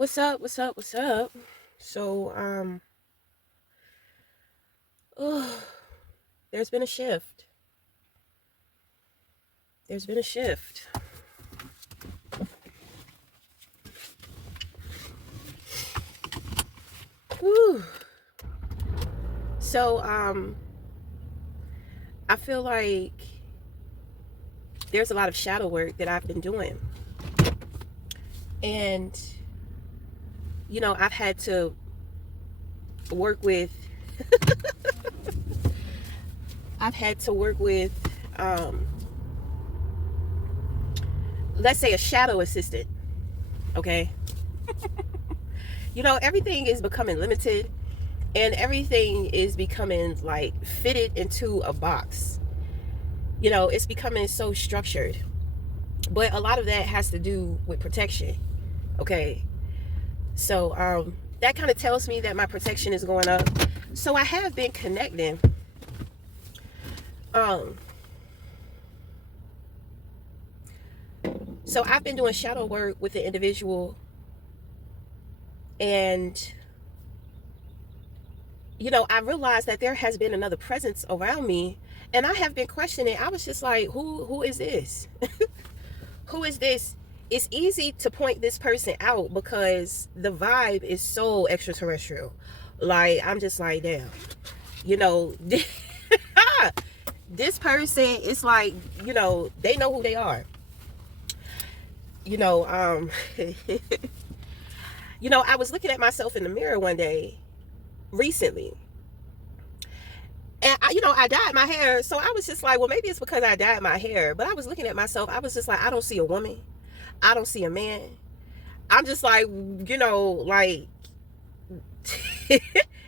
What's up? What's up? What's up? So, oh, there's been a shift. There's been a shift. Whew. So, I feel like there's a lot of shadow work that I've been doing, and I've had to work with. I've had to work with, um, let's say, a shadow assistant. Okay, everything is becoming limited, and everything is becoming like fitted into a box. It's becoming so structured, but a lot of that has to do with protection. Okay, so that kind of tells me that my protection is going up. So I have been connecting. um so I've been doing shadow work with the individual, and I realized that there has been another presence around me, and I have been questioning. I was just like, who is this? Who is this? It's easy to point this person out because the vibe is so extraterrestrial. Like, I'm just like, damn, you know this person is like, they know who they are. you know um I was looking at myself in the mirror one day recently, and I dyed my hair, so I was just like, well, maybe it's because I dyed my hair. But I was looking at myself, I was just like, I don't see a woman, I don't see a man. I'm just like, like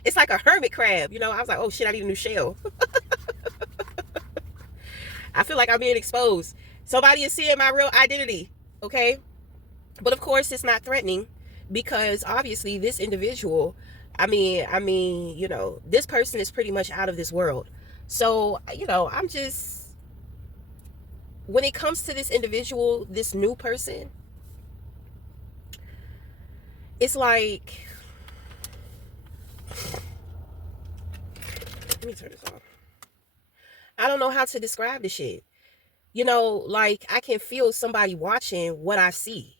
it's like a hermit crab. I was like, oh shit, I need a new shell. I feel like I'm being exposed. Somebody is seeing my real identity. Okay, but of course it's not threatening, because obviously this individual, this person is pretty much out of this world. So I'm just, when it comes to this individual, this new person, it's like, let me turn this off. I don't know how to describe the shit. Like, I can feel somebody watching what I see.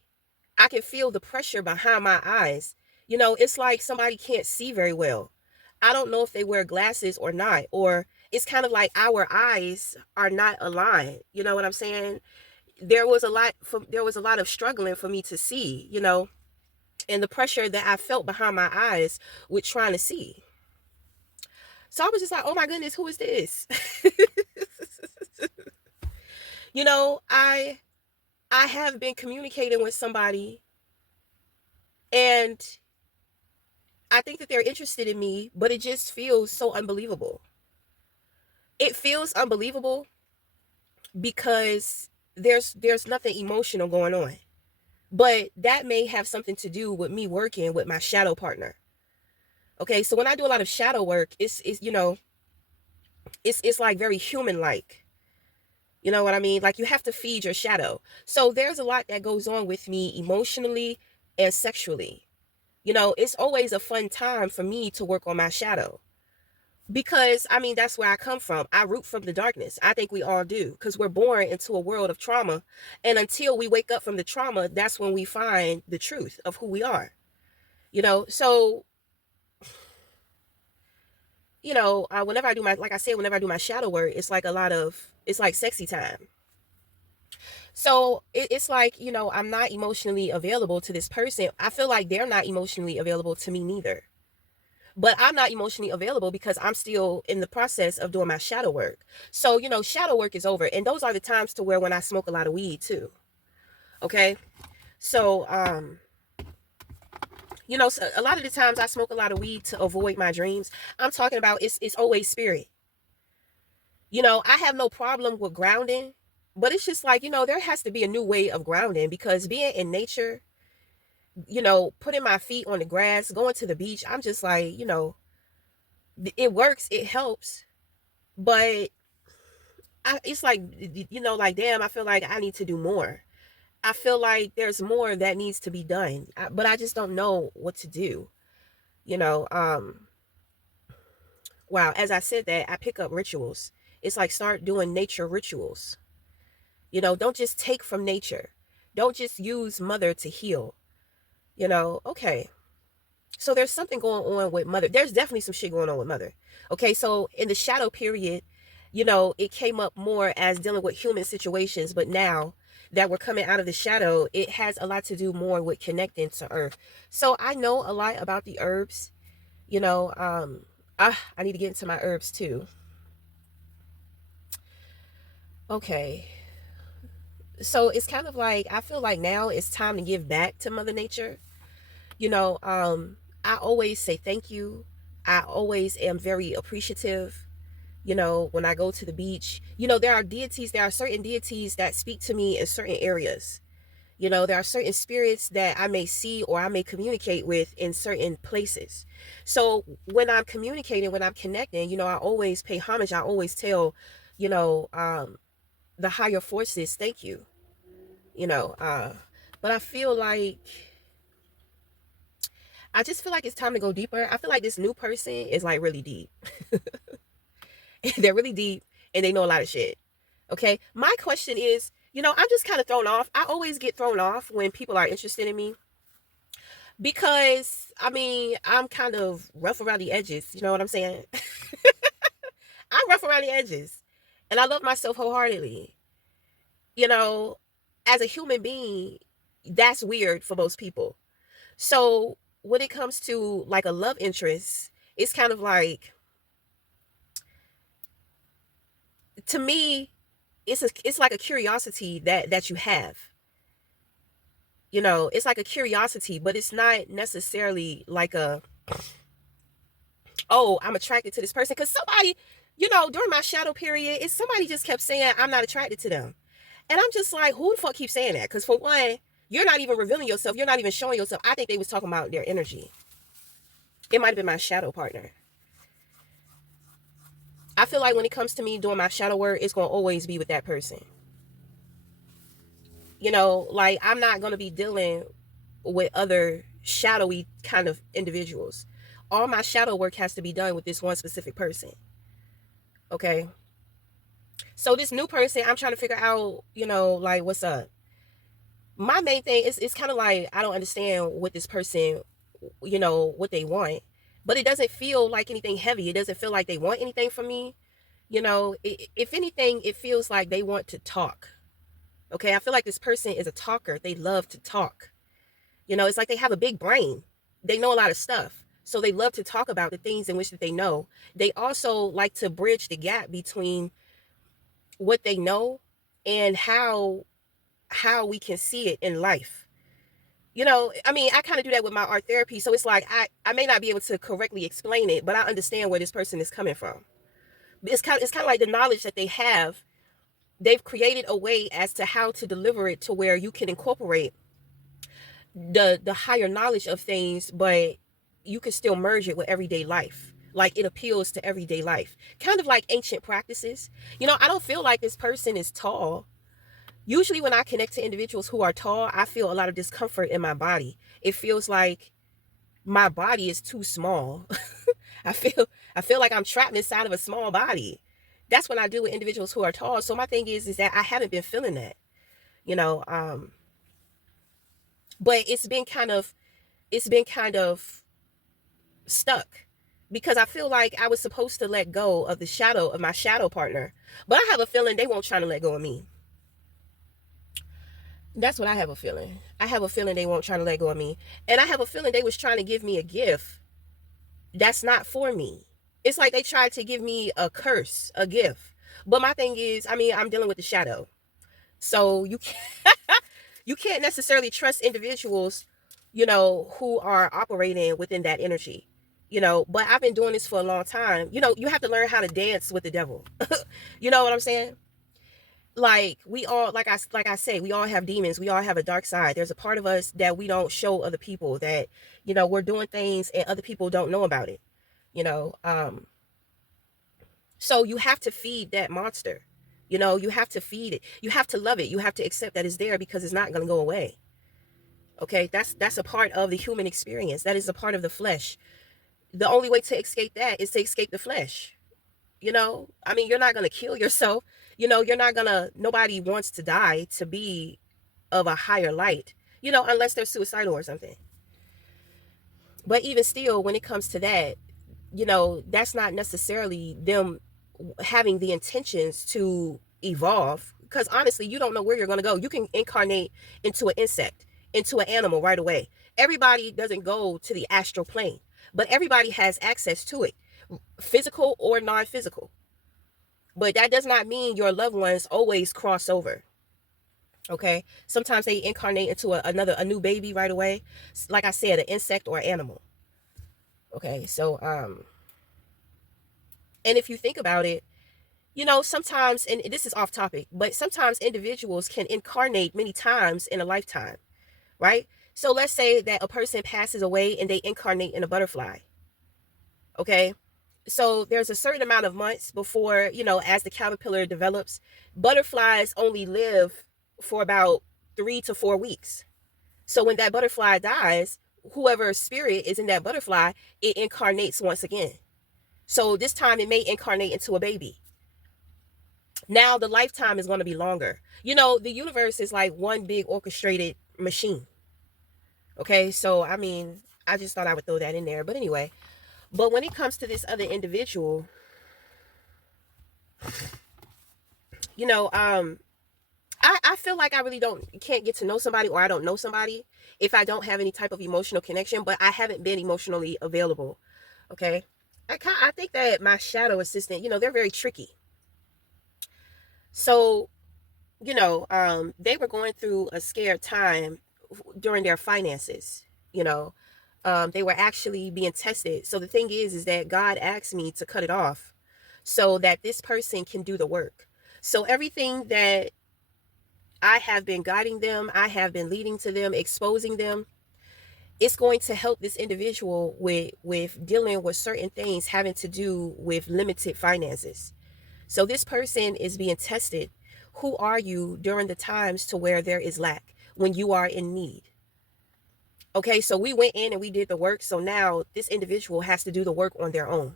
I can feel the pressure behind my eyes. It's like somebody can't see very well. I don't know if they wear glasses or not, or it's kind of like our eyes are not aligned. You know what I'm saying? There was a lot of struggling for me to see, and the pressure that I felt behind my eyes with trying to see. So I was just like, oh my goodness, who is this? I have been communicating with somebody, and I think that they're interested in me, but it just feels so unbelievable. It feels unbelievable because there's nothing emotional going on. But that may have something to do with me working with my shadow partner. Okay, so when I do a lot of shadow work, it's like very human like. You know what I mean? Like, you have to feed your shadow. So there's a lot that goes on with me emotionally and sexually. It's always a fun time for me to work on my shadow, because that's where I come from. I root from the darkness. I think we all do, because we're born into a world of trauma, and until we wake up from the trauma, that's when we find the truth of who we are. So whenever I do my, like I said, whenever I do my shadow work, it's like sexy time. So it's like, I'm not emotionally available to this person. I feel like they're not emotionally available to me neither. But I'm not emotionally available because I'm still in the process of doing my shadow work. So, shadow work is over. And those are the times to where when I smoke a lot of weed too. Okay. So, so a lot of the times I smoke a lot of weed to avoid my dreams. I'm talking about, it's always spirit. I have no problem with grounding, but it's just like, there has to be a new way of grounding, because being in nature, putting my feet on the grass, going to the beach, I'm just like, it works, it helps, but it's like, like, damn, I feel like I need to do more. I feel like there's more that needs to be done, but I just don't know what to do. You know, wow, as I said that, I pick up rituals. It's like start doing nature rituals. You know, don't just take from nature. Don't just use mother to heal. You know, okay. So there's something going on with mother. There's definitely some shit going on with mother. Okay, so in the shadow period, you know, it came up more as dealing with human situations, but now that we're coming out of the shadow, it has a lot to do more with connecting to earth. So I know a lot about the herbs, you know, I need to get into my herbs too. Okay. So it's kind of like I feel like now it's time to give back to Mother Nature. You know, I always say thank you. I always am very appreciative. You know, when I go to the beach, you know, there are certain deities that speak to me in certain areas. You know, there are certain spirits that I may see or I may communicate with in certain places. So when I'm communicating, when I'm connecting, you know, I always pay homage. I always tell, you know, the higher forces, thank you. You know, but I feel like I just feel like it's time to go deeper. I feel like this new person is like really deep. They're really deep and they know a lot of shit. Okay. My question is, you know, I'm just kind of thrown off. I always get thrown off when people are interested in me because I mean, I'm kind of rough around the edges. You know what I'm saying? I'm rough around the edges and I love myself wholeheartedly. You know, as a human being, that's weird for most people. So when it comes to like a love interest, it's kind of like, to me, it's like a curiosity that you have. You know, it's like a curiosity, but it's not necessarily like a, oh, I'm attracted to this person. Because somebody, you know, during my shadow period, it's somebody just kept saying I'm not attracted to them. And I'm just like, who the fuck keeps saying that? Because for one, you're not even revealing yourself. You're not even showing yourself. I think they was talking about their energy. It might have been my shadow partner. I feel like when it comes to me doing my shadow work, it's going to always be with that person. You know, like I'm not going to be dealing with other shadowy kind of individuals. All my shadow work has to be done with this one specific person. Okay. So this new person, I'm trying to figure out, you know, like what's up. My main thing is it's kind of like I don't understand what this person, you know, what they want. But it doesn't feel like anything heavy. It doesn't feel like they want anything from me. You know, if anything, it feels like they want to talk. Okay. I feel like this person is a talker. They love to talk. You know, it's like they have a big brain. They know a lot of stuff. So they love to talk about the things in which that they know. They also like to bridge the gap between what they know and how we can see it in life. You know, I mean, I kind of do that with my art therapy. So it's like I may not be able to correctly explain it, but I understand where this person is coming from. It's kind of like the knowledge that they have. They've created a way as to how to deliver it to where you can incorporate the higher knowledge of things, but you can still merge it with everyday life. Like it appeals to everyday life, kind of like ancient practices. You know, I don't feel like this person is tall. Usually when I connect to individuals who are tall, I feel a lot of discomfort in my body. It feels like my body is too small. i feel I feel like I'm trapped inside of a small body. That's when I deal with individuals who are tall. So my thing is that I haven't been feeling that, you know. But it's been kind of stuck because I feel like I was supposed to let go of the shadow of my shadow partner, but I have a feeling they won't try to let go of me. That's what I have a feeling. I have a feeling they won't try to let go of me, and I have a feeling they was trying to give me a gift that's not for me. It's like they tried to give me a curse, a gift. But my thing is, I mean, I'm dealing with the shadow, so you can't necessarily trust individuals, you know, who are operating within that energy. You know, but I've been doing this for a long time. You know, you have to learn how to dance with the devil. You know what I'm saying? Like we all, like I say, we all have demons. We all have a dark side. There's a part of us that we don't show other people, that, you know, we're doing things and other people don't know about it. You know, so you have to feed that monster. You know, you have to feed it. You have to love it. You have to accept that it's there because it's not going to go away. Okay, that's a part of the human experience. That is a part of the flesh. The only way to escape that is to escape the flesh. You know, I mean, you're not going to kill yourself. You know, you're not going to, nobody wants to die to be of a higher light, you know, unless they're suicidal or something. But even still, when it comes to that, you know, that's not necessarily them having the intentions to evolve. Because honestly, you don't know where you're going to go. You can incarnate into an insect, into an animal right away. Everybody doesn't go to the astral plane, but everybody has access to it, physical or non-physical. But that does not mean your loved ones always cross over. Okay, sometimes they incarnate into a new baby right away, like I said, an insect or animal. Okay, so and if you think about it, you know, sometimes, and this is off topic, but sometimes individuals can incarnate many times in a lifetime, right? So let's say that a person passes away and they incarnate in a butterfly. Okay, so there's a certain amount of months before, you know, as the caterpillar develops. Butterflies only live for about 3 to 4 weeks. So when that butterfly dies, whoever spirit is in that butterfly, it incarnates once again. So this time it may incarnate into a baby. Now the lifetime is going to be longer. You know, the universe is like one big orchestrated machine. Okay, so I mean, I just thought I would throw that in there. But anyway, but when it comes to this other individual, you know, I feel like I really can't get to know somebody, or I don't know somebody if I don't have any type of emotional connection, but I haven't been emotionally available. Okay. I think that my shadow assistant, you know, they're very tricky. So, you know, they were going through a scared time during their finances, you know. They were actually being tested. So the thing is that God asked me to cut it off so that this person can do the work. So everything that I have been guiding them, I have been leading to them, exposing them, it's going to help this individual with dealing with certain things having to do with limited finances. So this person is being tested. Who are you during the times to where there is lack, when you are in need? Okay, so we went in and we did the work. So now this individual has to do the work on their own.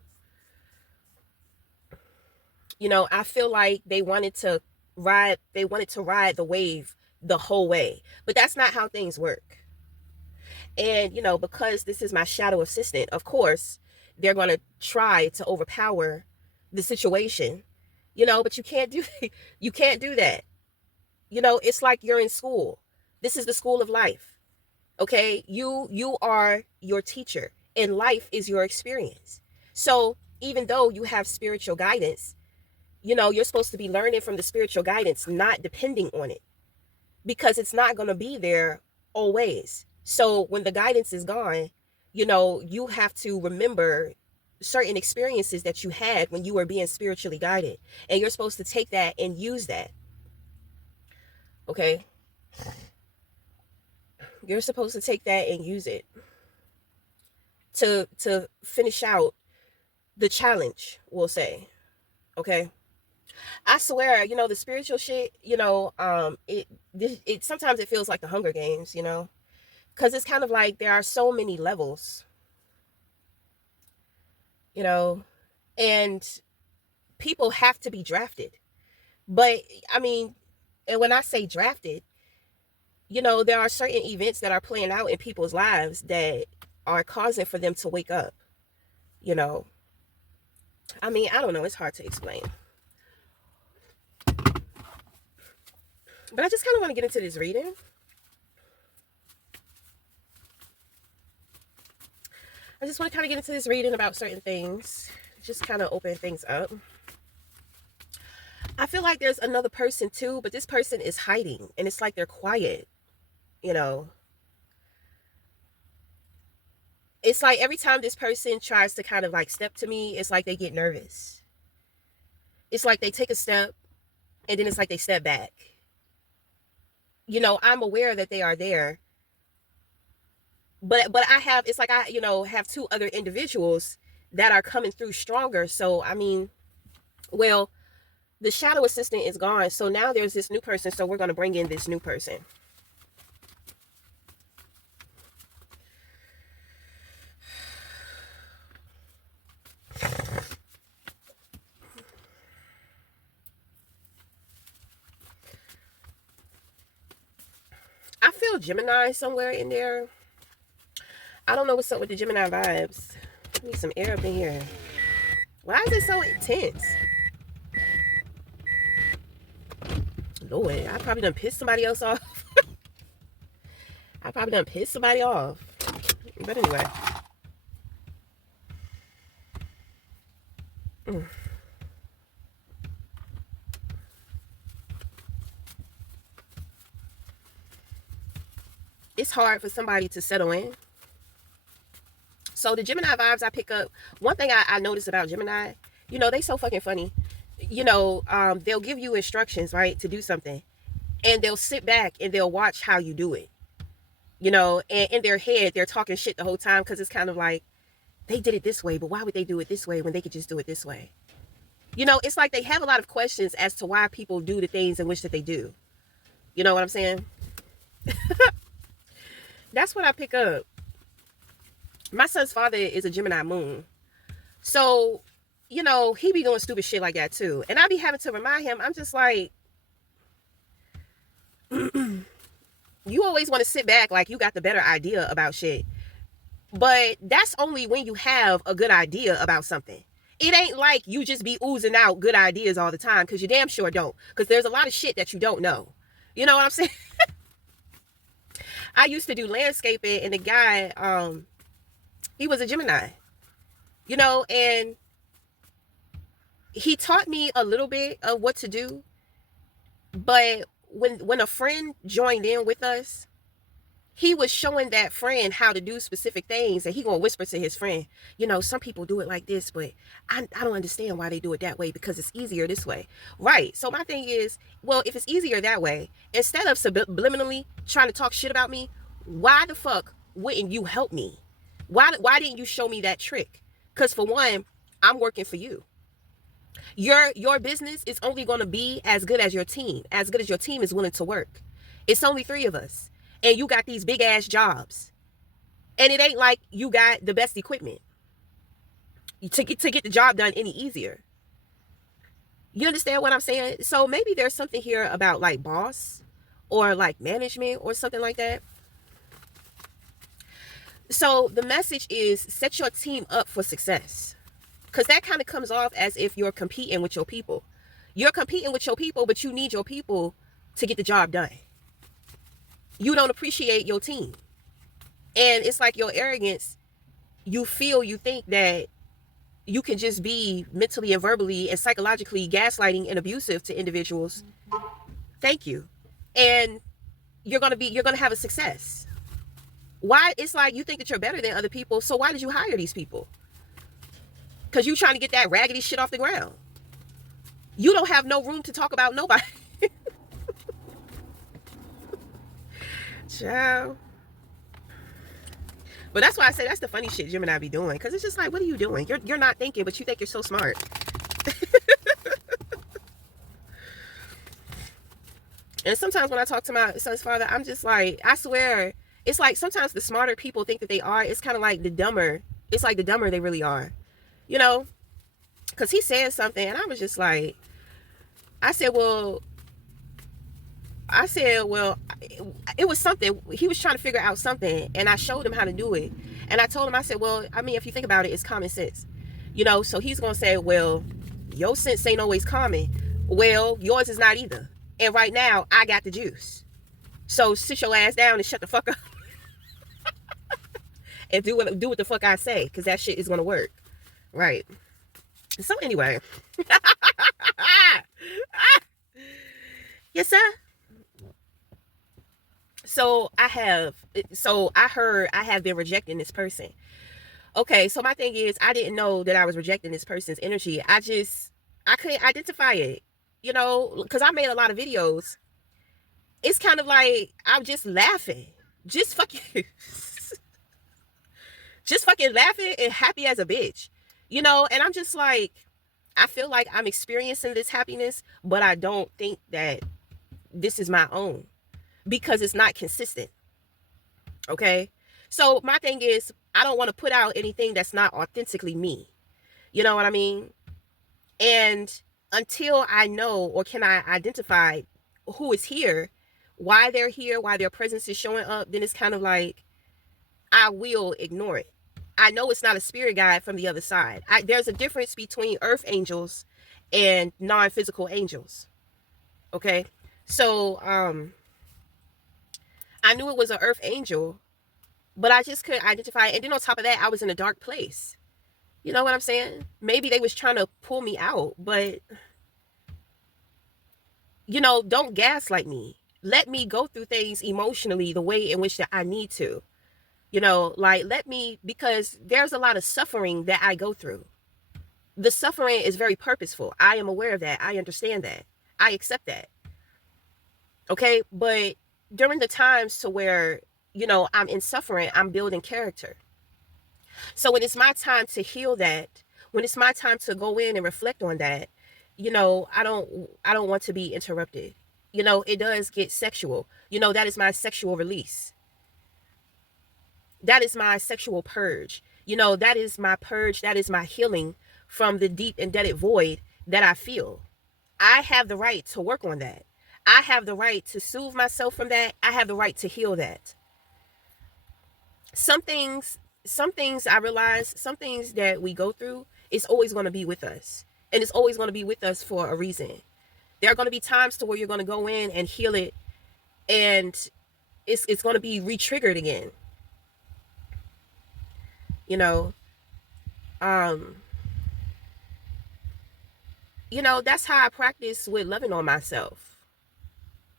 You know, I feel like they wanted to ride the wave the whole way, but that's not how things work. And, you know, because this is my shadow assistant, of course, they're going to try to overpower the situation, you know, but you can't do you can't do that. You know, it's like you're in school. This is the school of life. Okay? You are your teacher, and life is your experience. So, even though you have spiritual guidance, you know, you're supposed to be learning from the spiritual guidance, not depending on it, because it's not going to be there always. So when the guidance is gone, you know, you have to remember certain experiences that you had when you were being spiritually guided, and you're supposed to take that and use that. Okay, you're supposed to take that and use it to finish out the challenge, we'll say. Okay, I swear, you know, the spiritual shit, you know, it sometimes it feels like the Hunger Games, you know, because it's kind of like there are so many levels, you know, and people have to be drafted. But I mean, and when I say drafted, you know, there are certain events that are playing out in people's lives that are causing for them to wake up, you know. I mean, I don't know, it's hard to explain. But I just kind of want to get into this reading. I just want to kind of get into this reading about certain things, just kind of open things up. I feel like there's another person too, but this person is hiding, and it's like they're quiet, you know. It's like every time this person tries to kind of like step to me, it's like they get nervous. It's like they take a step and then it's like they step back. You know, I'm aware that they are there, but I have, it's like I, you know, have two other individuals that are coming through stronger. So I mean, well, The shadow assistant is gone. So now there's this new person. So we're going to bring in this new person. I feel Gemini somewhere in there. I don't know what's up with the Gemini vibes. I need some air up in here. Why is it so intense? Lord, I probably done pissed somebody else off. I probably done pissed somebody off. But anyway. It's hard for somebody to settle in. So the Gemini vibes I pick up, one thing I noticed about Gemini, you know, they so fucking funny. You know, they'll give you instructions, right, to do something. And they'll sit back and they'll watch how you do it. You know, and in their head, they're talking shit the whole time because it's kind of like, they did it this way, but why would they do it this way when they could just do it this way? You know, it's like they have a lot of questions as to why people do the things in which that they do. You know what I'm saying? That's what I pick up. My son's father is a Gemini moon. So, you know, he be doing stupid shit like that too. And I be having to remind him, I'm just like, you always want to sit back like you got the better idea about shit. But that's only when you have a good idea about something. It ain't like you just be oozing out good ideas all the time, because you damn sure don't. Because there's a lot of shit that you don't know. You know what I'm saying? I used to do landscaping, and the guy, he was a Gemini. You know, and he taught me a little bit of what to do. But when a friend joined in with us, he was showing that friend how to do specific things, and he gonna whisper to his friend, you know, some people do it like this, but I don't understand why they do it that way, because it's easier this way. Right. So my thing is, well, if it's easier that way, instead of subliminally trying to talk shit about me, why the fuck wouldn't you help me? Why didn't you show me that trick? Because for one, I'm working for you. Your business is only going to be as good as your team is willing to work. It's only 3 of us, and you got these big ass jobs, and it ain't like you got the best equipment to get the job done any easier. You understand what I'm saying? So maybe there's something here about like boss or like management or something like that. So the message is, set your team up for success. Because that kind of comes off as if you're competing with your people. You're competing with your people, but you need your people to get the job done. You don't appreciate your team. And it's like your arrogance, you think that you can just be mentally and verbally and psychologically gaslighting and abusive to individuals. Thank you. And you're gonna have a success. Why? It's like you think that you're better than other people, so why did you hire these people? Because you're trying to get that raggedy shit off the ground. You don't have no room to talk about nobody. Ciao. But that's why I say that's the funny shit Gemini be doing. Because it's just like, what are you doing? You're not thinking, but you think you're so smart. And sometimes when I talk to my son's father, I'm just like, I swear, it's like sometimes the smarter people think that they are. It's kind of like the dumber. It's like the dumber they really are. You know? Because he said something, and I was just like, I said, well, it was something. He was trying to figure out something, and I showed him how to do it. And I told him, I said, well, I mean, if you think about it, it's common sense. You know, so he's going to say, well, your sense ain't always common. Well, yours is not either. And right now, I got the juice. So sit your ass down and shut the fuck up. And do what the fuck I say, because that shit is going to work. Right. So anyway. Yes, sir. So I heard I have been rejecting this person. Okay, so my thing is, I didn't know that I was rejecting this person's energy. I couldn't identify it, you know, because I made a lot of videos. It's kind of like I'm just laughing, just fucking laughing and happy as a bitch, you know. And I'm just like, I feel like I'm experiencing this happiness, but I don't think that this is my own because it's not consistent. Okay. So my thing is, I don't want to put out anything that's not authentically me. You know what I mean? And until I know or can I identify who is here, why they're here, why their presence is showing up, then it's kind of like I will ignore it. I know it's not a spirit guide from the other side. There's a difference between earth angels and non-physical angels. Okay. So I knew it was an earth angel, but I just couldn't identify it. And then on top of that, I was in a dark place. You know what I'm saying? Maybe they was trying to pull me out, but don't gaslight me. Let me go through things emotionally the way in which that I need to. Like let me, because there's a lot of suffering that I go through. The suffering is very purposeful. I am aware of that. I understand that. I accept that. Okay, but during the times to where, I'm in suffering, I'm building character. So when it's my time to heal that, when it's my time to go in and reflect on that, I don't want to be interrupted. It does get sexual. That is my sexual release. That is my sexual purge. That is my purge. That is my healing from the deep indebted void that I feel. I have the right to work on that. I have the right to soothe myself from that. I have the right to heal that. Some things I realize, some things that we go through, it's always going to be with us. And it's always going to be with us for a reason. There are going to be times to where you're going to go in and heal it, and it's going to be re-triggered again. You know, um, that's how I practice with loving on myself.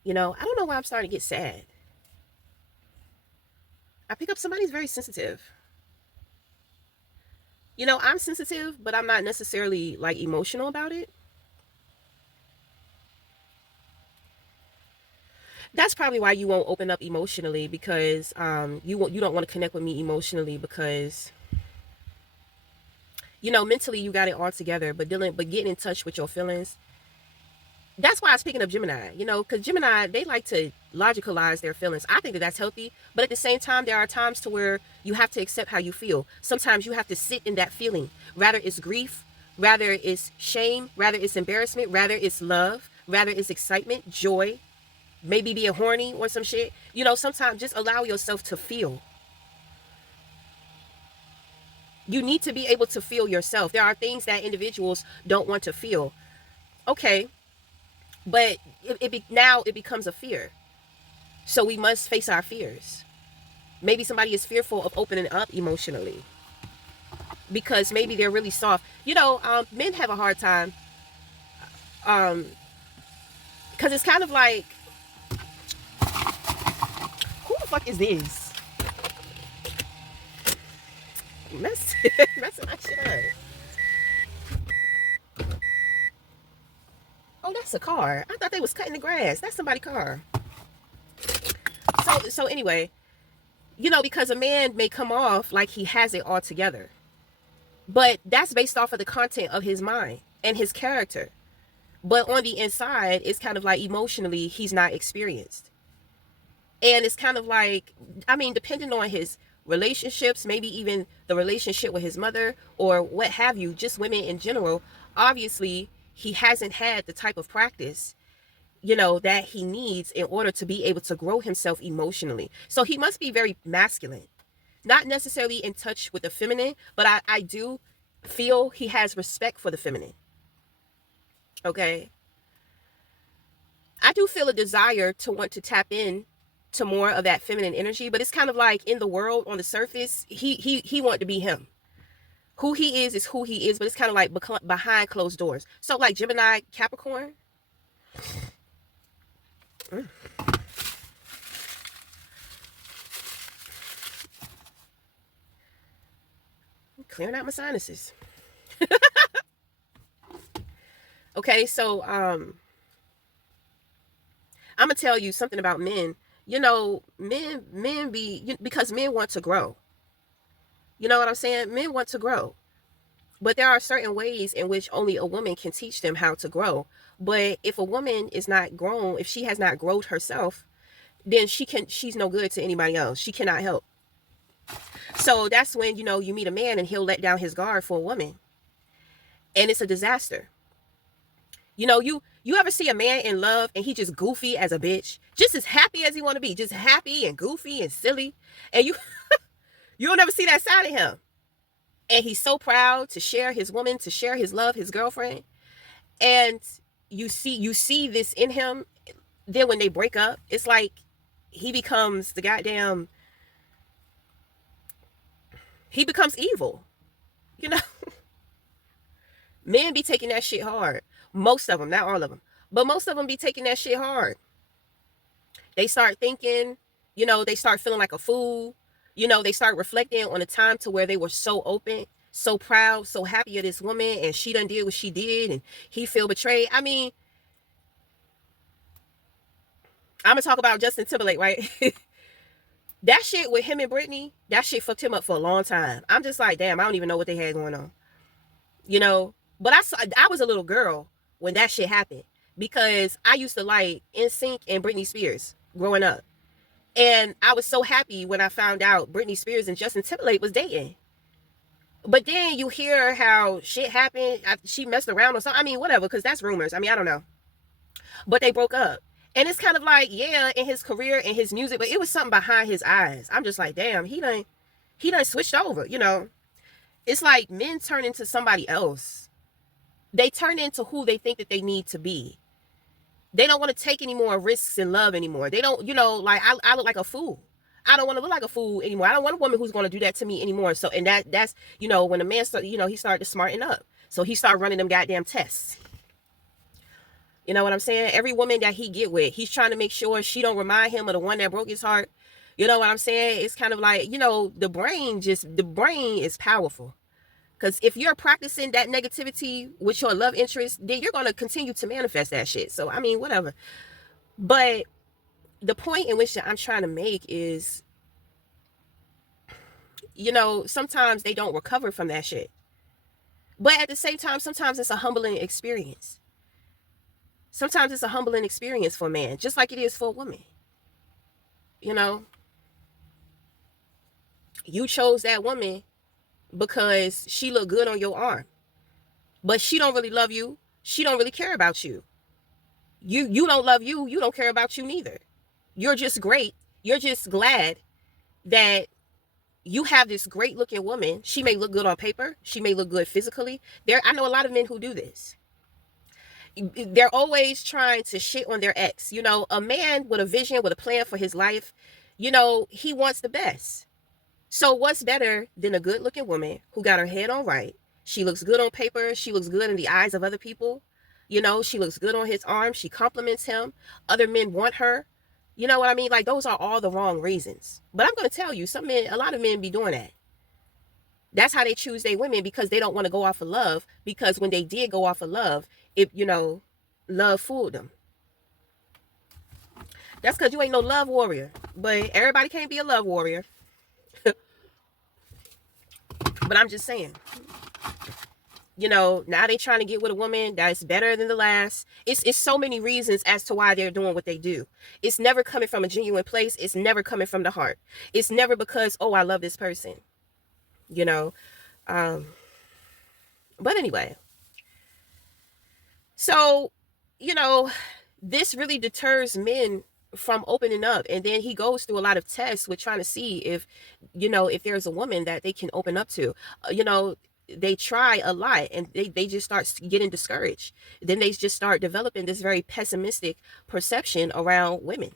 I don't know why I'm starting to get sad. I pick up somebody's very sensitive. I'm sensitive, but I'm not necessarily like emotional about it. That's probably why you won't open up emotionally, because you don't want to connect with me emotionally, because mentally you got it all together, but getting in touch with your feelings. That's why I was picking up Gemini, because Gemini, they like to logicalize their feelings. I think that that's healthy, but at the same time, there are times to where you have to accept how you feel. Sometimes you have to sit in that feeling. Rather it's grief, rather it's shame, rather it's embarrassment, rather it's love, rather it's excitement, joy, maybe being horny or some shit. Sometimes just allow yourself to feel. You need to be able to feel yourself. There are things that individuals don't want to feel. Okay, but now it becomes a fear. So we must face our fears. Maybe somebody is fearful of opening up emotionally because maybe they're really soft. Men have a hard time, because it's kind of like, who the fuck is this? Messing my shit up. Oh, that's a car. I thought they was cutting the grass. That's somebody's car. So anyway, because a man may come off like he has it all together, but that's based off of the content of his mind and his character. But on the inside, it's kind of like emotionally, he's not experienced. And it's kind of like, depending on his relationships, maybe even the relationship with his mother or what have you, just women in general, obviously he hasn't had the type of practice that he needs in order to be able to grow himself emotionally. So he must be very masculine, not necessarily in touch with the feminine, but I do feel he has respect for the feminine. Okay, I do feel a desire to want to tap in to more of that feminine energy, but it's kind of like, in the world, on the surface, he wanted to be him. Who he is who he is, but it's kind of like behind closed doors. So like Gemini, Capricorn. Clearing out my sinuses. Okay, so I'm gonna tell you something about men. Men because men want to grow. You know what I'm saying? Men want to grow. But there are certain ways in which only a woman can teach them how to grow. But if a woman is not grown, if she has not grown herself, then she's no good to anybody else. She cannot help. So that's when, you meet a man and he'll let down his guard for a woman. And it's a disaster. You ever see a man in love and he just goofy as a bitch, just as happy as he want to be, just happy and goofy and silly, and you'll never see that side of him. And he's so proud to share his woman, to share his love, his girlfriend. And you see this in him. Then when they break up, it's like he becomes he becomes evil. Men be taking that shit hard. Most of them, not all of them, but most of them be taking that shit hard. They start thinking, they start feeling like a fool. They start reflecting on a time to where they were so open, so proud, so happy of this woman, and she done did what she did, and he feel betrayed. I mean, I'm gonna talk about Justin Timberlake, right? That shit with him and Britney, that shit fucked him up for a long time. I'm just like, damn, I don't even know what they had going on. But I was a little girl when that shit happened, because I used to like NSYNC and Britney Spears growing up. And I was so happy when I found out Britney Spears and Justin Timberlake was dating. But then you hear how shit happened. She messed around or something. I mean, whatever, because that's rumors. I mean, I don't know. But they broke up. And it's kind of like, yeah, in his career and his music, but it was something behind his eyes. I'm just like, damn, he done switched over, It's like men turn into somebody else. They turn into who they think that they need to be. They don't want to take any more risks in love anymore. They don't, like I look like a fool. I don't want to look like a fool anymore. I don't want a woman who's going to do that to me anymore. So, and that's, when a man he started to smarten up. So he started running them goddamn tests. You know what I'm saying? Every woman that he get with, he's trying to make sure she don't remind him of the one that broke his heart. You know what I'm saying? It's kind of like, the brain is powerful. Because if you're practicing that negativity with your love interest, then you're going to continue to manifest that shit. So, I mean, whatever. But the point in which I'm trying to make is, sometimes they don't recover from that shit. But at the same time, sometimes it's a humbling experience. Sometimes it's a humbling experience for a man, just like it is for a woman. You chose that woman because she looked good on your arm, but she don't really love you. She don't really care about you. You don't love you. You don't care about you neither. You're just great. You're just glad that you have this great looking woman. She may look good on paper. She may look good physically. I know a lot of men who do this. They're always trying to shit on their ex. A man with a vision, with a plan for his life, he wants the best. So what's better than a good looking woman who got her head on right? She looks good on paper. She looks good in the eyes of other people. She looks good on his arm. She compliments him. Other men want her. You know what I mean? Like, those are all the wrong reasons. But I'm going to tell you, a lot of men be doing that. That's how they choose their women, because they don't want to go off of love. Because when they did go off of love, love fooled them. That's because you ain't no love warrior. But everybody can't be a love warrior. But I'm just saying, now they trying to get with a woman that's better than the last. It's so many reasons as to why they're doing what they do. It's never coming from a genuine place. It's never coming from the heart. It's never because, oh, I love this person. But anyway, so, this really deters men from opening up. And then he goes through a lot of tests with trying to see if there's a woman that they can open up to. They try a lot, and they just start getting discouraged. Then they just start developing this very pessimistic perception around women.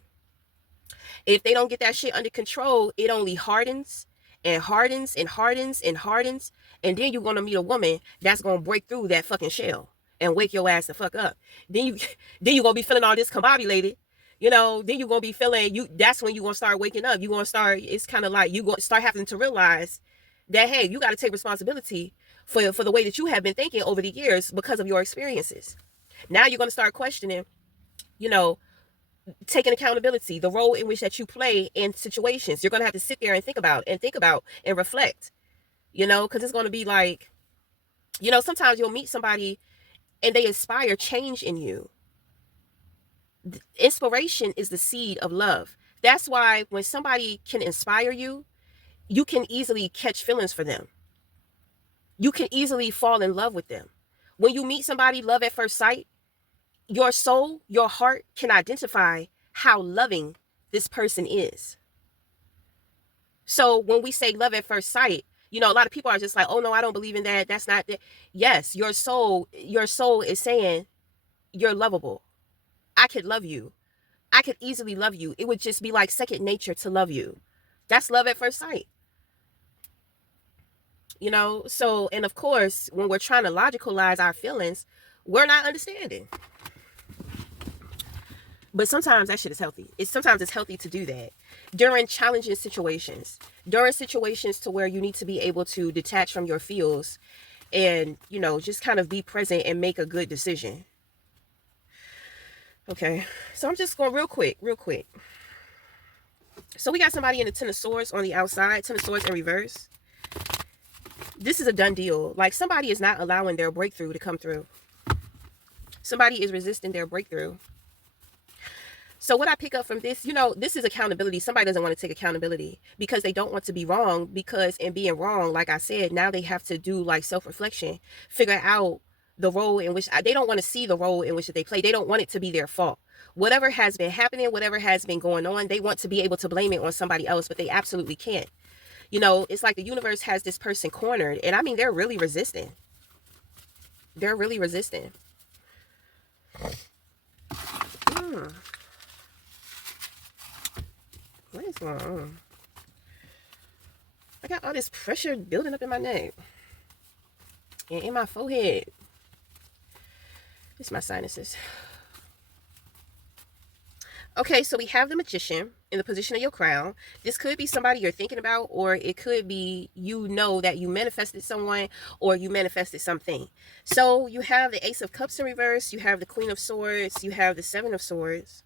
If they don't get that shit under control, it only hardens and hardens and hardens and hardens. And then you're going to meet a woman that's going to break through that fucking shell and wake your ass the fuck up. Then you're going to be feeling all discombobulated. Then you're going to be feeling, that's when you're going to start waking up. You're going to start, it's kind of like you're going to start having to realize that, hey, you got to take responsibility for the way that you have been thinking over the years because of your experiences. Now you're going to start questioning, taking accountability, the role in which that you play in situations. You're going to have to sit there and think about and reflect, because it's going to be like, You know, sometimes you'll meet somebody and they inspire change in you. Inspiration is the seed of love. That's why when somebody can inspire you, you can easily catch feelings for them. You can easily fall in love with them. When you meet somebody, love at first sight, your soul, your heart can identify how loving this person is. So when we say love at first sight, you know, a lot of people are just like, oh no, I don't believe in that. That's not that. Yes, your soul is saying you're lovable. I could love you. I could easily love you. It would just be like second nature to love you. That's love at first sight. You know, so, and of course, when we're trying to logicalize our feelings, we're not understanding. But sometimes that shit is healthy. Sometimes it's healthy to do that during challenging situations, during situations to where you need to be able to detach from your feels and, you know, just kind of be present and make a good decision. Okay, so I'm just going real quick. So we got somebody in the Ten of Swords on the outside, Ten of Swords in reverse. This is a done deal. Like, somebody is not allowing their breakthrough to come through. Somebody is resisting their breakthrough. So what I pick up from this, you know, this is accountability. Somebody doesn't want to take accountability because they don't want to be wrong, because in being wrong, like I said, now they have to do like self-reflection, figure out the role in which they don't want to see the role in which they play. They don't want it to be their fault. Whatever has been happening, whatever has been going on, they want to be able to blame it on somebody else, but they absolutely can't. You know, it's like the universe has this person cornered, and I mean, they're really resisting. They're really resisting. What is going on? I got all this pressure building up in my neck and in my forehead. It's my sinuses. Okay, so we have the Magician in the position of your crown. This could be somebody you're thinking about, or it could be, you know, that you manifested someone or you manifested something. So you have the Ace of Cups in reverse, you have the Queen of Swords, you have the Seven of Swords,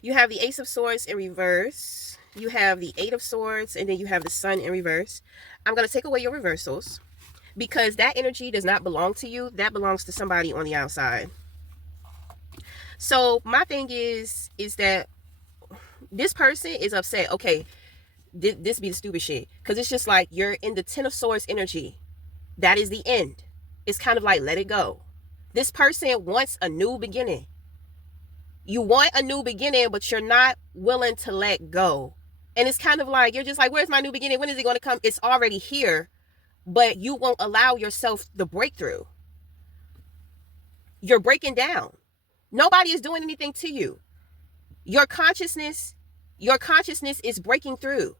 you have the Ace of Swords in reverse, you have the Eight of Swords, and then you have the Sun in reverse. I'm going to take away your reversals because that energy does not belong to you. That belongs to somebody on the outside. So my thing is that this person is upset. Okay, this be the stupid shit, because it's just like you're in the Ten of Swords energy. That is the end. It's kind of like, let it go. This person wants a new beginning. You want a new beginning, but you're not willing to let go. And it's kind of like, you're just like, where's my new beginning? When is it going to come? It's already here, but you won't allow yourself the breakthrough. You're breaking down. Nobody is doing anything to you. Your consciousness is breaking through.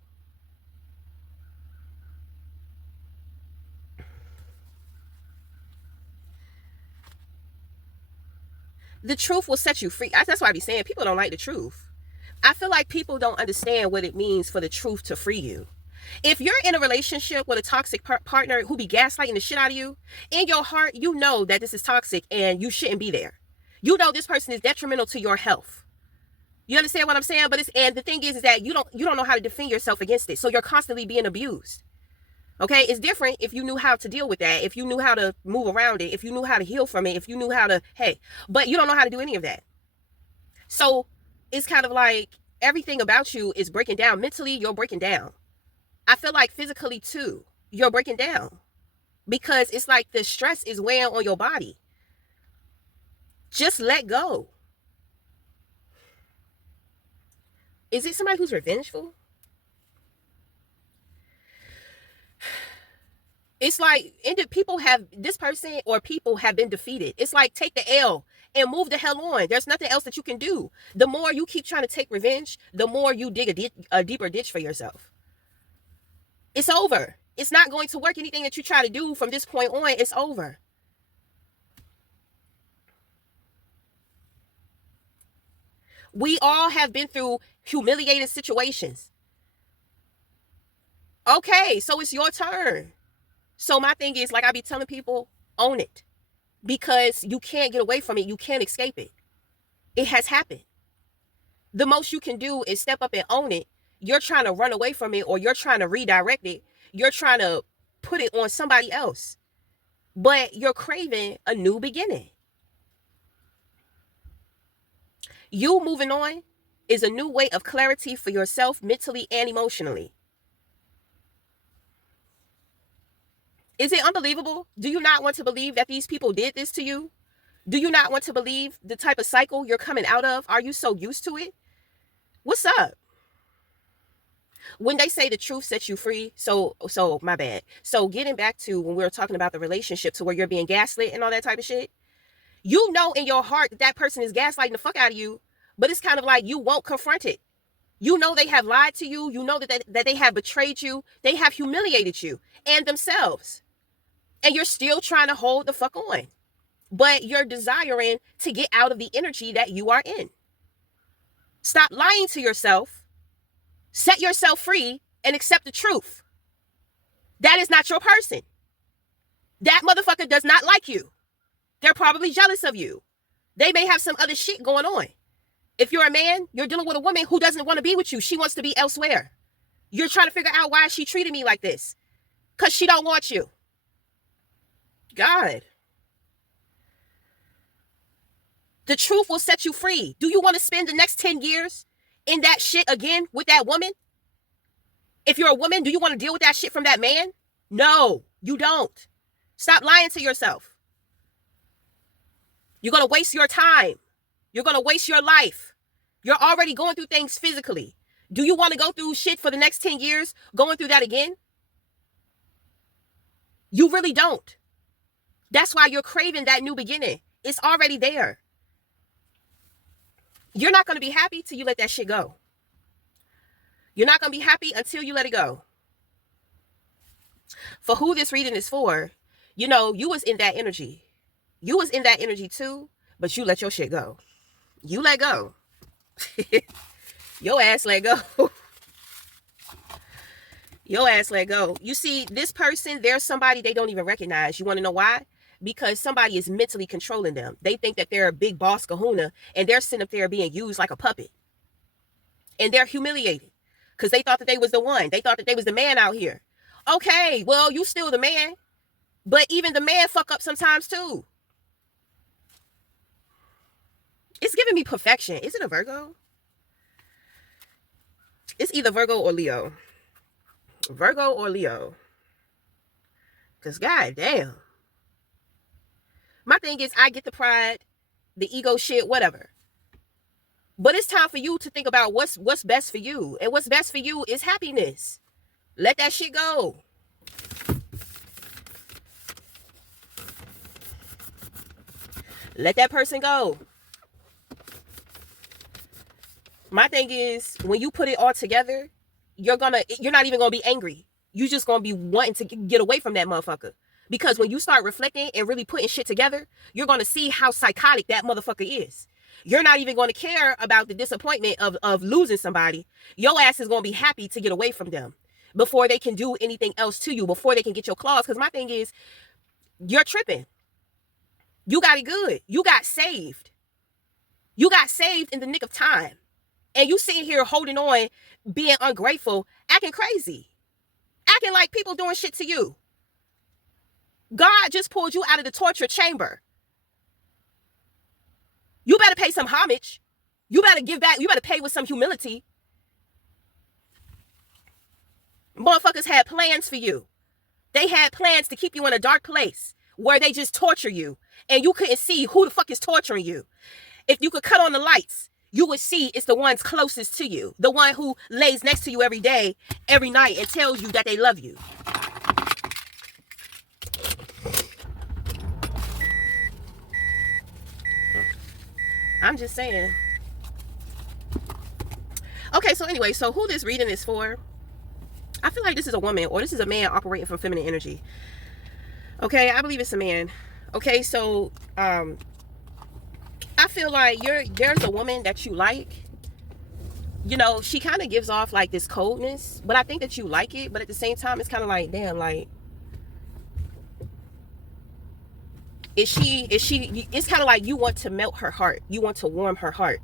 The truth will set you free. That's why I be saying people don't like the truth. I feel like people don't understand what it means for the truth to free you. If you're in a relationship with a toxic partner who be gaslighting the shit out of you, in your heart, you know that this is toxic and you shouldn't be there. You know this person is detrimental to your health. You understand what I'm saying? But and the thing is that you don't know how to defend yourself against it. So you're constantly being abused. Okay, it's different if you knew how to deal with that, if you knew how to move around it, if you knew how to heal from it, if you knew how to, hey, but you don't know how to do any of that. So it's kind of like everything about you is breaking down. Mentally, you're breaking down. I feel like physically too, you're breaking down because it's like the stress is weighing on your body. Just let go. Is it somebody who's revengeful? It's like people have been defeated. It's like, take the L and move the hell on. There's nothing else that you can do. The more you keep trying to take revenge, the more you dig a deeper ditch for yourself. It's over. It's not going to work. Anything that you try to do from this point on, it's over. We all have been through humiliating situations. Okay, so it's your turn. So my thing is, like I be telling people, own it. Because you can't get away from it. You can't escape it. It has happened. The most you can do is step up and own it. You're trying to run away from it, or you're trying to redirect it. You're trying to put it on somebody else. but you're craving a new beginning. You moving on is a new way of clarity for yourself mentally and emotionally. Is it unbelievable? Do you not want to believe that these people did this to you? Do you not want to believe the type of cycle you're coming out of? Are you so used to it? What's up? When they say the truth sets you free, so my bad. So getting back to when we were talking about the relationship to where you're being gaslit and all that type of shit, you know in your heart that that person is gaslighting the fuck out of you, but it's kind of like you won't confront it. You know they have lied to you. You know that they have betrayed you. They have humiliated you and themselves. And you're still trying to hold the fuck on. But you're desiring to get out of the energy that you are in. Stop lying to yourself. Set yourself free and accept the truth. That is not your person. That motherfucker does not like you. They're probably jealous of you. They may have some other shit going on. If you're a man, you're dealing with a woman who doesn't want to be with you. She wants to be elsewhere. You're trying to figure out why she treated me like this. Because she don't want you. God. The truth will set you free. Do you want to spend the next 10 years in that shit again with that woman? If you're a woman, do you want to deal with that shit from that man? No, you don't. Stop lying to yourself. You're going to waste your time. You're going to waste your life. You're already going through things physically. Do you want to go through shit for the next 10 years going through that again? You really don't. That's why you're craving that new beginning. It's already there. You're not going to be happy till you let that shit go. You're not going to be happy until you let it go. For who this reading is for, you know, you was in that energy. You was in that energy too, but you let your shit go. You let go. Your ass let go. Your ass let go. You see, this person, there's somebody they don't even recognize. You want to know why? Because somebody is mentally controlling them. They think that they're a big boss kahuna, and they're sitting up there being used like a puppet. And they're humiliated because they thought that they was the one. They thought that they was the man out here. Okay, well, you still the man, but even the man fuck up sometimes too. It's giving me perfection. Is it a Virgo? It's either Virgo or Leo. Virgo or Leo. Because goddamn. My thing is, I get the pride, the ego shit, whatever. But it's time for you to think about what's best for you. And what's best for you is happiness. Let that shit go. Let that person go. My thing is, when you put it all together, you're not even gonna be angry. You just gonna be wanting to get away from that motherfucker. Because when you start reflecting and really putting shit together, you're gonna see how psychotic that motherfucker is. You're not even gonna care about the disappointment of losing somebody. Your ass is gonna be happy to get away from them before they can do anything else to you, before they can get your claws. Because my thing is, you're tripping. You got it good. You got saved. You got saved in the nick of time. And you sitting here holding on, being ungrateful, acting crazy. Acting like people doing shit to you. God just pulled you out of the torture chamber. You better pay some homage. You better give back. You better pay with some humility. Motherfuckers had plans for you. They had plans to keep you in a dark place where they just torture you. And you couldn't see who the fuck is torturing you. If you could cut on the lights, you would see it's the ones closest to you. The one who lays next to you every day, every night, and tells you that they love you. I'm just saying. Okay, so anyway, so who this reading is for? I feel like this is a woman or this is a man operating from feminine energy. Okay, I believe it's a man. Okay, so I feel like there's a woman that you like. You know, she kind of gives off like this coldness, but I think that you like it. But at the same time, it's kind of like, damn, like, is she, it's kind of like you want to melt her heart. You want to warm her heart.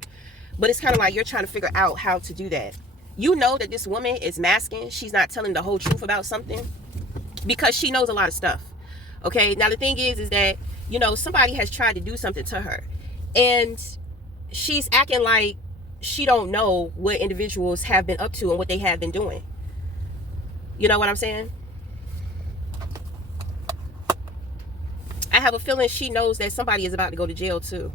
But it's kind of like you're trying to figure out how to do that. You know that this woman is masking. She's not telling the whole truth about something because she knows a lot of stuff. Okay, now the thing is that, you know, somebody has tried to do something to her, and she's acting like she don't know what individuals have been up to and what they have been doing. You know what I'm saying? I have a feeling she knows that somebody is about to go to jail too.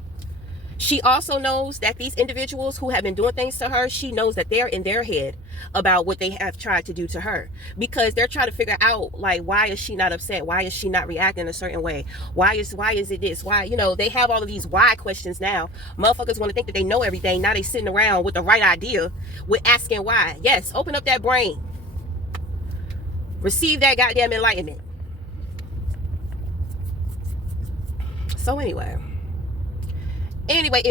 She also knows that these individuals who have been doing things to her, she knows that they're in their head about what they have tried to do to her, because they're trying to figure out, like, why is she not upset? Why is she not reacting a certain way? Why is it this? Why, you know, they have all of these why questions now. Motherfuckers want to think that they know everything. Now they sitting around with the right idea with asking why. Yes, open up that brain. Receive that goddamn enlightenment. So anyway. Anyway.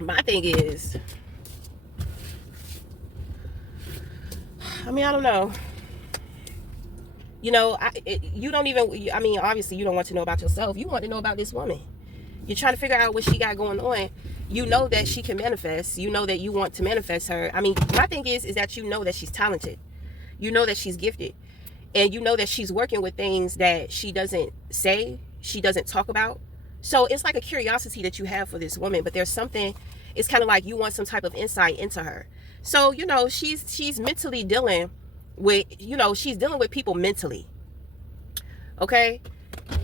My thing is, I mean, I don't know. You know, you don't even, I mean, obviously you don't want to know about yourself. You want to know about this woman. You're trying to figure out what she got going on. You know that she can manifest. You know that you want to manifest her. I mean, my thing is that you know that she's talented. You know that she's gifted. And you know that she's working with things that she doesn't say, she doesn't talk about. So it's like a curiosity that you have for this woman, but there's something, it's kind of like you want some type of insight into her. So, you know, she's mentally dealing with, you know, she's dealing with people mentally. Okay?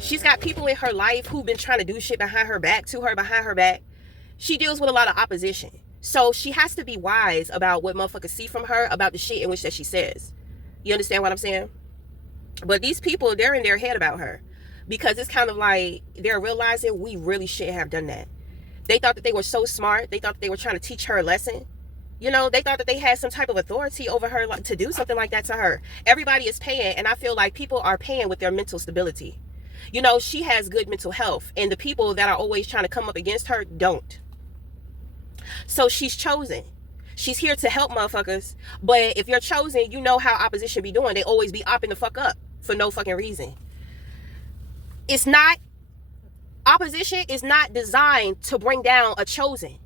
She's got people in her life who've been trying to do shit behind her back, to her, behind her back. She deals with a lot of opposition. So she has to be wise about what motherfuckers see from her, about the shit in which that she says. You understand what I'm saying? But these people, they're in their head about her, because it's kind of like they're realizing we really shouldn't have done that. They thought that they were so smart. They thought that they were trying to teach her a lesson. You know, they thought that they had some type of authority over her, like, to do something like that to her. Everybody is paying, and I feel like people are paying with their mental stability. You know, she has good mental health, and the people that are always trying to come up against her don't. So she's chosen. She's here to help motherfuckers. But if you're chosen, you know how opposition be doing. They always be opping the fuck up for no fucking reason. It's not, opposition is not designed to bring down a chosen.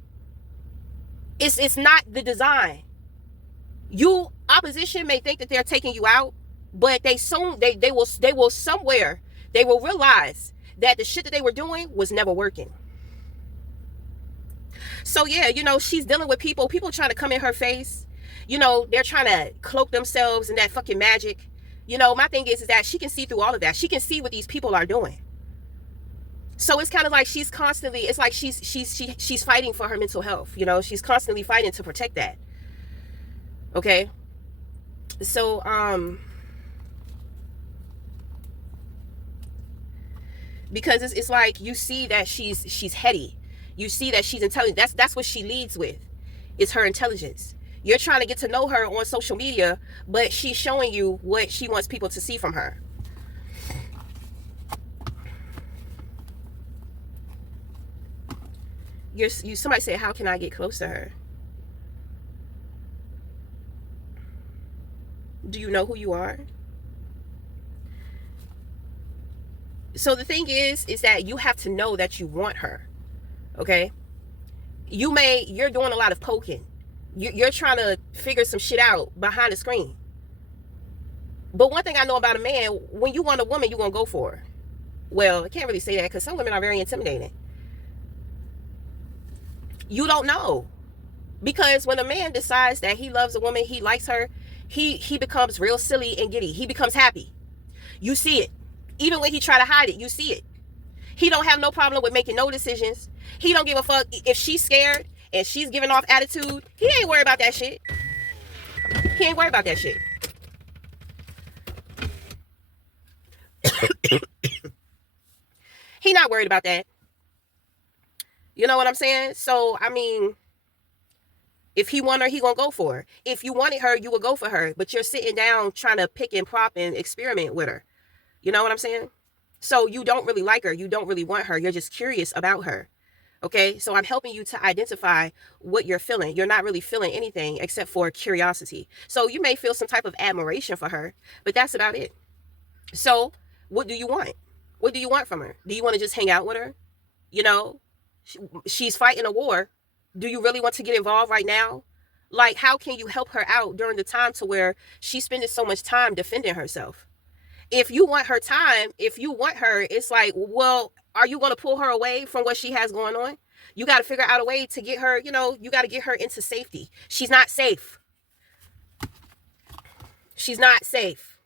It's not the design. You, opposition may think that they're taking you out, but they will somewhere, they will realize that the shit that they were doing was never working. So yeah, you know, she's dealing with people trying to come in her face. You know, they're trying to cloak themselves in that fucking magic. You know, my thing is that she can see through all of that. She can see what these people are doing. So it's kind of like she's constantly, it's like she's fighting for her mental health. You know, she's constantly fighting to protect that. Okay. So, because it's like you see that she's heady. You see that she's intelligent. That's what she leads with. It's her intelligence. You're trying to get to know her on social media, but she's showing you what she wants people to see from her. Somebody said, how can I get close to her? Do you know who you are? So the thing is that you have to know that you want her. Okay? You're doing a lot of poking. You're trying to figure some shit out behind the screen. But one thing I know about a man, when you want a woman, you're going to go for her. Well, I can't really say that, because some women are very intimidating. You don't know. Because when a man decides that he loves a woman, he likes her, he becomes real silly and giddy. He becomes happy. You see it. Even when he try to hide it, you see it. He don't have no problem with making no decisions. He don't give a fuck if she's scared and she's giving off attitude. He ain't worried about that shit. He ain't worried about that shit. He not worried about that. You know what I'm saying? So, I mean, if he want her, he gonna go for her. If you wanted her, you would go for her. But you're sitting down trying to pick and prop and experiment with her. You know what I'm saying? So you don't really like her. You don't really want her. You're just curious about her. Okay? So I'm helping you to identify what you're feeling. You're not really feeling anything except for curiosity. So you may feel some type of admiration for her, but that's about it. So what do you want? What do you want from her? Do you want to just hang out with her? You know, she's fighting a war, Do you really want to get involved right now? Like, how can you help her out during the time to where she's spending so much time defending herself? If you want her time, if you want her, it's like, well, are you going to pull her away from what she has going on? You got to figure out a way to get her, you got to get her into safety. She's not safe. She's not safe.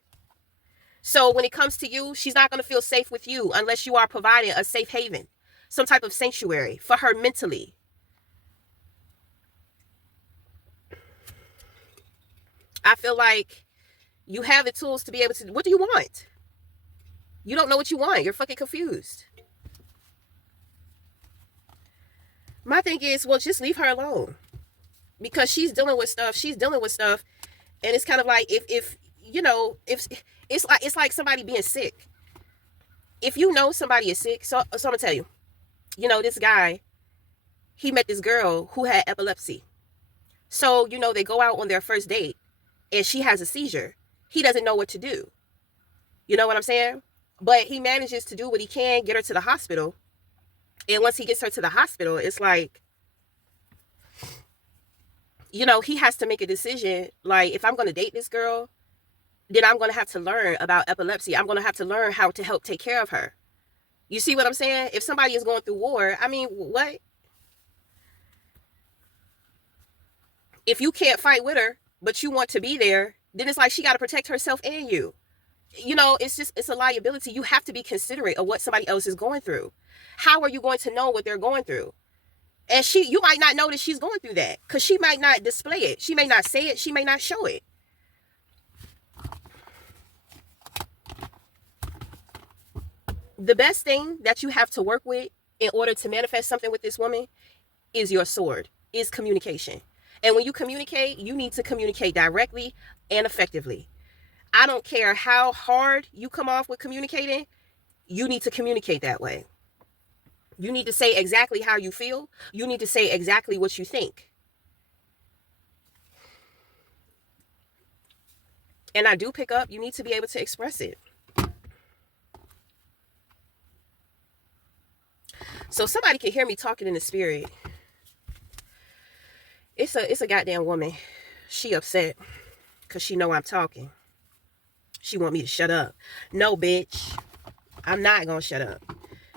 So when it comes to you, she's not going to feel safe with you unless you are providing a safe haven, some type of sanctuary for her mentally. I feel like you have the tools to be able to, what do you want? You don't know what you want. You're fucking confused. My thing is, well, just leave her alone. Because she's dealing with stuff. And it's kind of like, if it's like somebody being sick. If you know somebody is sick, so I'm gonna tell you, this guy, he met this girl who had epilepsy. So, they go out on their first date and she has a seizure. He doesn't know what to do. You know what I'm saying? But he manages to do what he can, get her to the hospital. And once he gets her to the hospital, it's like, he has to make a decision. Like, if I'm going to date this girl, then I'm going to have to learn about epilepsy. I'm going to have to learn how to help take care of her. You see what I'm saying? If somebody is going through war, I mean, what? If you can't fight with her, but you want to be there, then it's like she got to protect herself and you. It's a liability. You have to be considerate of what somebody else is going through. How are you going to know what they're going through? And you might not know that she's going through that because she might not display it. She may not say it. She may not show it. The best thing that you have to work with in order to manifest something with this woman is your sword, is communication. And when you communicate, you need to communicate directly and effectively. I don't care how hard you come off with communicating, you need to communicate that way. You need to say exactly how you feel. You need to say exactly what you think. And I do pick up, you need to be able to express it. So somebody can hear me talking in the spirit. It's a goddamn woman. She upset because she know I'm talking. She want me to shut up. No, bitch. I'm not going to shut up.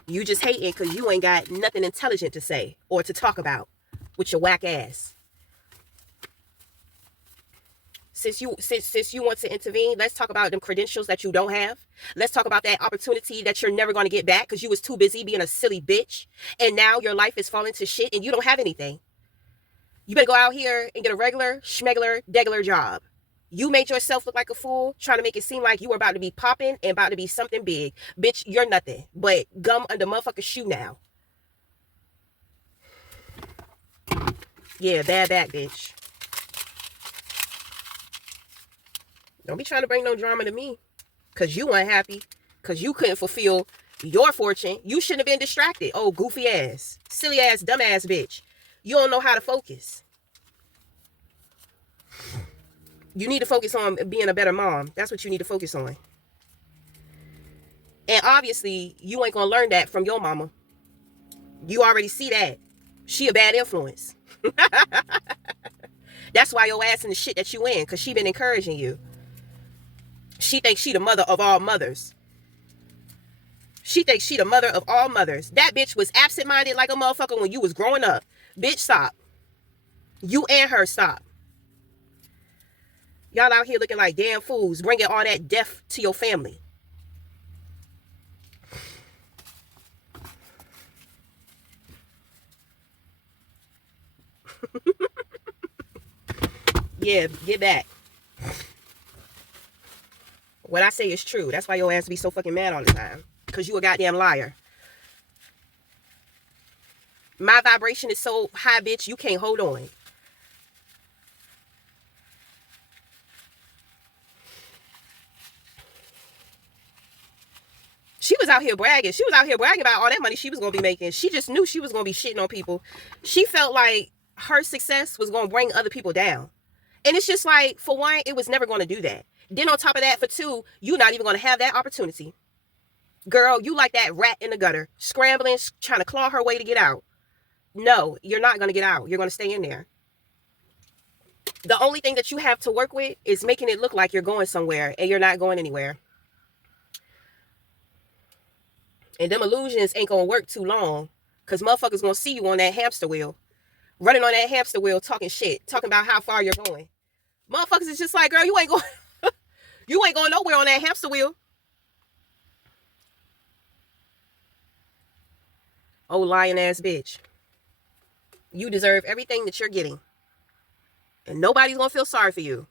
You just hating because you ain't got nothing intelligent to say or to talk about with your whack ass. Since you want to intervene, let's talk about them credentials that you don't have. Let's talk about that opportunity that you're never going to get back because you was too busy being a silly bitch. And now your life is falling to shit and you don't have anything. You better go out here and get a regular, schmegular, degular job. You made yourself look like a fool, trying to make it seem like you were about to be popping and about to be something big. Bitch, you're nothing but gum under motherfucker's shoe now. Yeah, bad back, bitch. Don't be trying to bring no drama to me. Because you unhappy. Because you couldn't fulfill your fortune. You shouldn't have been distracted. Oh, goofy ass. Silly ass, dumb ass bitch. You don't know how to focus. You need to focus on being a better mom. That's what you need to focus on. And obviously, you ain't going to learn that from your mama. You already see that. She a bad influence. That's why your ass in the shit that you in. Because she been encouraging you. She thinks she the mother of all mothers. She thinks she the mother of all mothers. That bitch was absent-minded like a motherfucker when you was growing up. Bitch, stop. You and her, stop. Y'all out here looking like damn fools, bringing all that death to your family. Yeah, get back. What I say is true. That's why your ass be so fucking mad all the time. Because you a goddamn liar. My vibration is so high, bitch, you can't hold on. She was out here bragging. She was out here bragging about all that money she was going to be making. She just knew she was going to be shitting on people. She felt like her success was going to bring other people down. And it's just like, for one, it was never going to do that. Then on top of that, for two, you're not even going to have that opportunity. Girl, you like that rat in the gutter, scrambling, trying to claw her way to get out. no, you're not going to get out. You're going to stay in there. The only thing that you have to work with is making it look like you're going somewhere, and you're not going anywhere. And them illusions ain't going to work too long, because motherfuckers going to see you on that hamster wheel, running on that hamster wheel, talking shit, talking about how far you're going. Motherfuckers is just like, girl, you ain't going you ain't going nowhere on that hamster wheel. Oh, lying ass bitch. You deserve everything that you're getting. And nobody's going to feel sorry for you.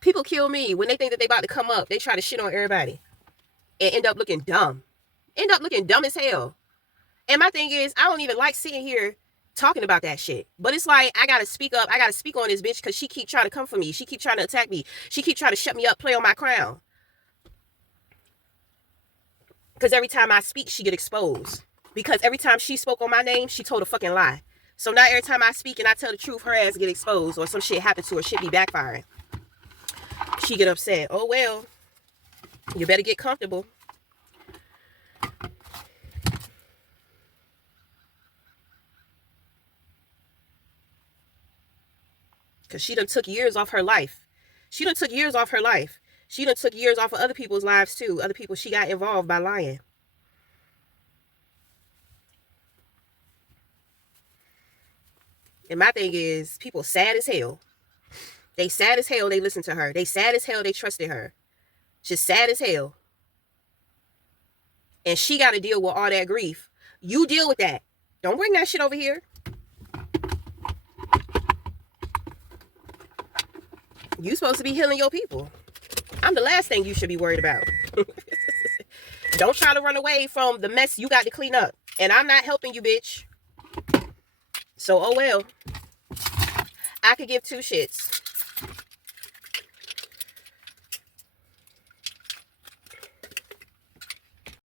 People kill me when they think that they about to come up. They try to shit on everybody. And end up looking dumb. End up looking dumb as hell. And my thing is, I don't even like sitting here talking about that shit. But it's like, I got to speak up. I got to speak on this bitch because she keep trying to come for me. She keep trying to attack me. She keep trying to shut me up, play on my crown. Because every time I speak, she get exposed. Because every time she spoke on my name, she told a fucking lie. So now every time I speak and I tell the truth, her ass get exposed or some shit happen to her, shit be backfiring. She get upset. Oh, well, you better get comfortable. Because she done took years off her life. She done took years off her life. She done took years off of other people's lives too. Other people she got involved by lying. And my thing is, people sad as hell. They sad as hell they listen to her. They sad as hell they trusted her. Just sad as hell. And she got to deal with all that grief. You deal with that. Don't bring that shit over here. You supposed to be healing your people. I'm the last thing you should be worried about. Don't try to run away from the mess you got to clean up. And I'm not helping you, bitch. So, oh well. I could give two shits.